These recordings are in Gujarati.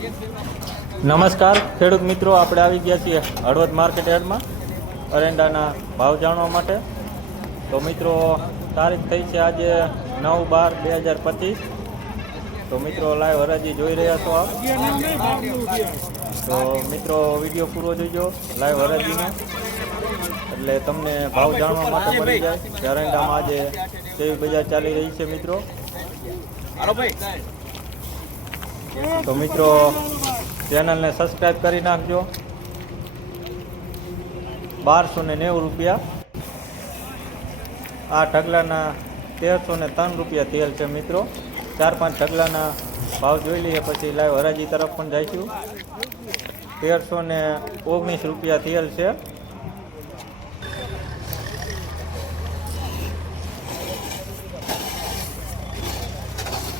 નમસ્કાર, ખેડૂત મિત્રો, આપણે આવી ગયા છીએ હળવદ માર્કેટ યાર્ડમાં, અરેંડાના ભાવ જાણવા માટે. તો મિત્રો, તારીખ થઈ છે આજે નવ બાર બે હજાર પચીસ. તો મિત્રો લાઈવ હરાજી જોઈ રહ્યા છો આપ. તો મિત્રો, વીડિયો પૂરો જોઈજો લાઈવ હરાજીનો. એટલે તમને ભાવ જાણવા માટે મળી જાય. અરેંડામાં આજે કેવી બજાર ચાલી રહી છે, મિત્રો. તો મિત્રો ચેનલને સબસ્ક્રાઈબ કરી નાખજો. બારસો ને નેવું રૂપિયા. આ ઢગલાના તેરસો ને ત્રણ રૂપિયા તેલ છે મિત્રો. ચાર પાંચ ઢગલાના ભાવ જોઈ લઈએ, પછી લાઈવ હરાજી તરફ પણ જઈશું. તેરસો ને ઓગણીસ રૂપિયા તેલ છે.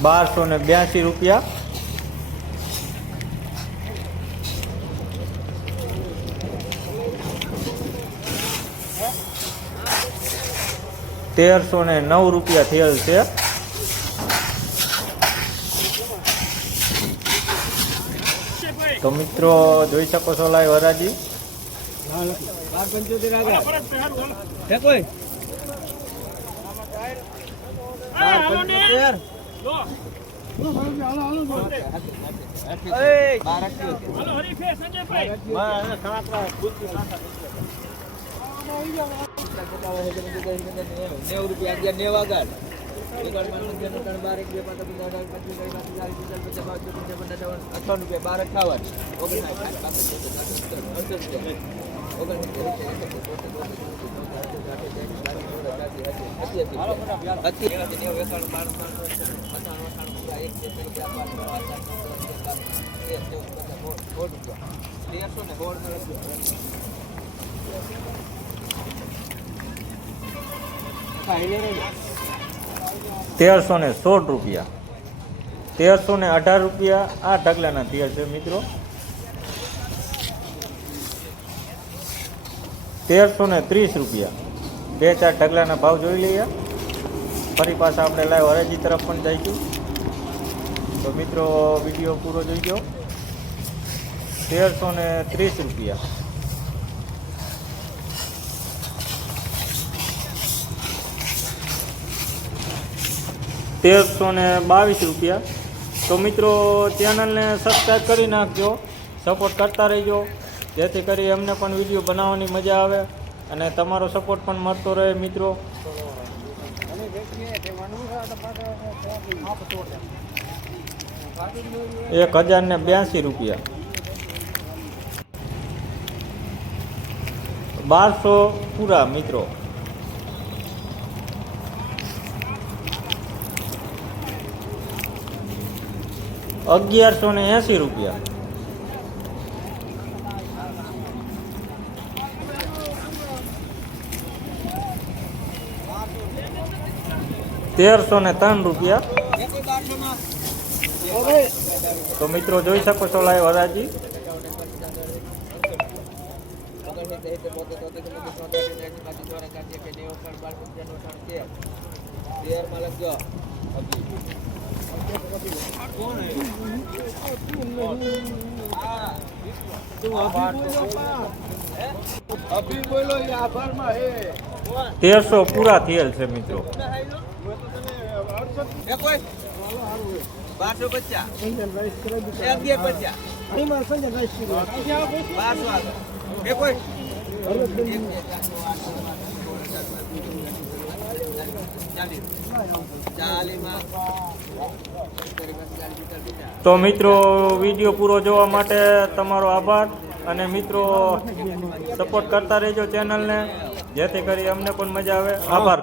બારસો ને બ્યાસી રૂપિયા. તેરસો ને નવ રૂપિયા થયેલ છે. તો મિત્રો જોઈ શકો છો લાઈવ હરાજી. નેવું રૂપિયા અગિયાર નેવું આગળ અઠાવન રૂપિયા બાર અઠાવન તેરસો ને તેરસો ને સોળ રૂપિયા. તેરસો ને અઢાર રૂપિયા આ ઢગલાના તેર છે મિત્રો. તેરસો ને ત્રીસ રૂપિયા. બે ચાર ઢગલાના ભાવ જોઈ લઈએ. ફરી પાછા આપણે લાઈવ હરાજી તરફ પણ જઈશું. તો મિત્રો, વીડિયો પૂરો જોઈજો તેરસો ને ત્રીસ રૂપિયા. તેરસો ને બાવીસ રૂપિયા. તો મિત્રો, ચેનલને સબસ્ક્રાઈબ કરી નાખજો સપોર્ટ કરતા રહેજો, જેથી કરી અમને પણ વીડિયો બનાવવાની મજા આવે અને તમારો સપોર્ટ પણ મળતો રહે મિત્રો. એક હજાર ને બ્યાસી રૂપિયા. બારસો પૂરા મિત્રો. અગિયારસો ને એંસી રૂપિયા. તેરસો ને ત્રણ રૂપિયા. તો મિત્રો જોઈ શકો છો લાઈવ હરાજી. તેરમાં લખજો તેરસો પૂરા થયેલ છે મિત્રો. બારસો પચાસ. પચાસ બારસો આગળ એ કોઈ ચાલીમાં તો મિત્રો, વીડિયો પૂરો જોવા માટે તમારો આભાર અને મિત્રો સપોર્ટ કરતા રહેજો ચેનલને જેથી કરી અમને પણ મજા આવે. આભાર.